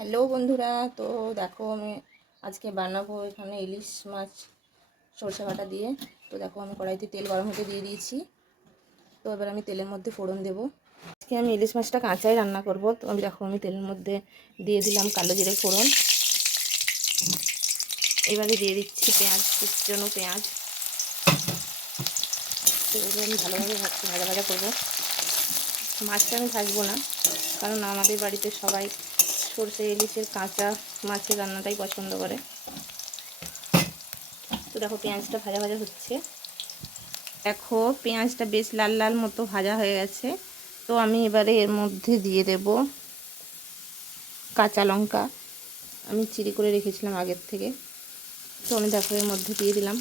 Hello বন্ধুরা, তো দেখো আমি আজকে বানাবো এখানে ইলিশ মাছ সরষে বাটা দিয়ে। তো দেখো আমি কড়াইতে তেল গরম হতে দিয়ে দিয়েছি। তো এবার আমি তেলের মধ্যে ফোড়ন দেবো। আজকে আমি ইলিশ মাছটা কাঁচাই রান্না করব। তো আমি তেলের মধ্যে দিয়ে দিলাম কালো জিরে ফোড়ন। এবারে দিয়ে দিচ্ছি পেঁয়াজ, কুচনো পেঁয়াজ। তো এগুলো আমি ভালোভাবে ভাজা ভাজা করবো। মাছটা আমি ভাজবো না, কারণ আমাদের বাড়িতে সবাই সরষে ইলিশের কাঁচা মাছের রান্নাটাই পছন্দ করে। তো দেখো পেঁয়াজটা ভাজা ভাজা হচ্ছে। দেখো পেঁয়াজটা বেশ লাল লাল মতো ভাজা হয়ে গেছে। তো আমি এবারে এর মধ্যে দিয়ে দেব কাঁচা লঙ্কা। আমি চিড়ি করে রেখেছিলাম আগের থেকে। তো আমি দেখো এর মধ্যে দিয়ে দিলাম।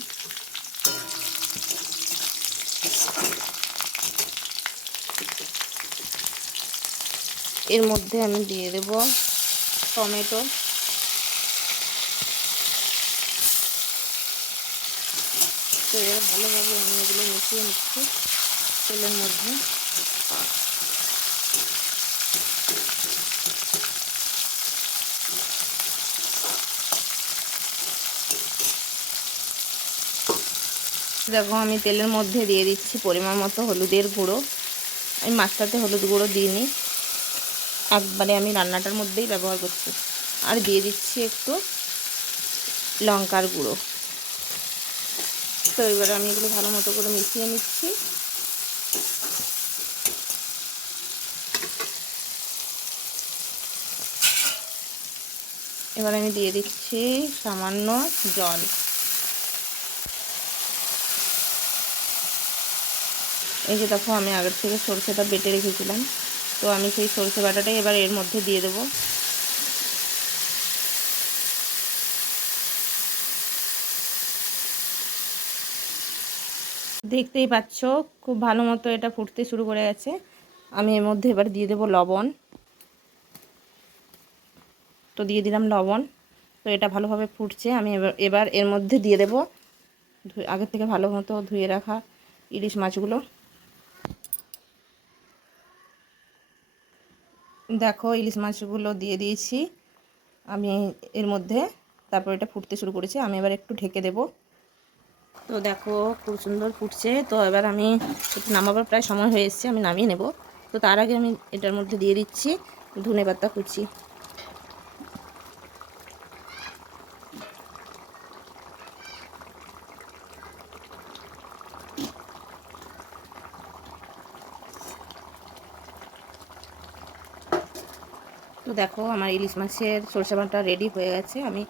এর মধ্যে আমি দিয়ে দেব টমেটো। তো এবার ভালোভাবে আমি এগুলো মিশিয়ে নিচ্ছি তেলের মধ্যে। দেখো আমি তেলের মধ্যে দিয়ে দিচ্ছি পরিমাণ মতো হলুদের গুঁড়ো। আমি মাছটাতে হলুদ গুঁড়ো দিইনি, একবারে আমি রান্নাটার মধ্যেই ব্যবহার করছি। আর দিয়ে দিচ্ছি একটু লঙ্কার গুঁড়ো। তো এবার আমি এগুলো ভালো মতো করে মিশিয়ে নিচ্ছি। এবার আমি দিয়ে দিচ্ছি সামান্য জল। এই যে দেখো আমি আগের থেকে সরষেটা বেটে রেখেছিলাম। তো আমি সেই সরষে বাটাটাই এবার এর মধ্যে দিয়ে দেবো। দেখতেই পাচ্ছ খুব ভালো মতো এটা ফুটতে শুরু করে গেছে। আমি এর মধ্যে এবার দিয়ে দেবো লবণ। তো দিয়ে দিলাম লবণ। তো এটা ভালোভাবে ফুটছে। আমি এবার এর মধ্যে দিয়ে দেবো আগের থেকে ভালো মতো ধুয়ে রাখা ইলিশ মাছগুলো। দেখো ইলিশ মাছগুলো দিয়ে দিয়েছি আমি এর মধ্যে। তারপর এটা ফুটতে শুরু করেছে। আমি এবার একটু ঢেকে দেব। তো দেখো খুব সুন্দর ফুটছে। তো এবার আমি একটু নামাবার প্রায় সময় হয়ে এসেছে, আমি নামিয়ে নেব। তো তার আগে আমি এটার মধ্যে দিয়ে দিচ্ছি ধনেপাতা কুচি। তো দেখো আমার ইলিশ মাছের সরষে বাটা রেডি হয়ে গেছে। আমি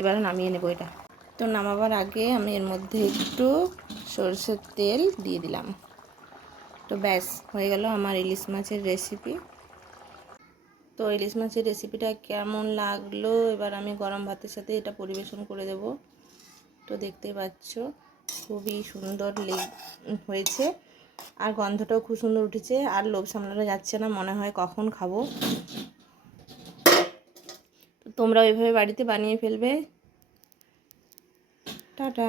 এবারে নামিয়ে নেব এটা। তো নামাবার আগে আমি এর মধ্যে একটু সরষের তেল দিয়ে দিলাম। তো ব্যাস হয়ে গেল আমার ইলিশ মাছের রেসিপি। তো ইলিশ মাছের রেসিপিটা কেমন লাগলো এবার আমি গরম ভাতের সাথে এটা পরিবেশন করে দেব। তো দেখতে পাচ্ছ খুবই সুন্দর হয়েছে, আর গন্ধটাও খুব সুন্দর উঠেছে। আর লোভ সামলানো যাচ্ছে না, মনে হয় কখন খাবো। তো তোমরা ওইভাবে বাড়িতে বানিয়ে ফেলবে। টাটা।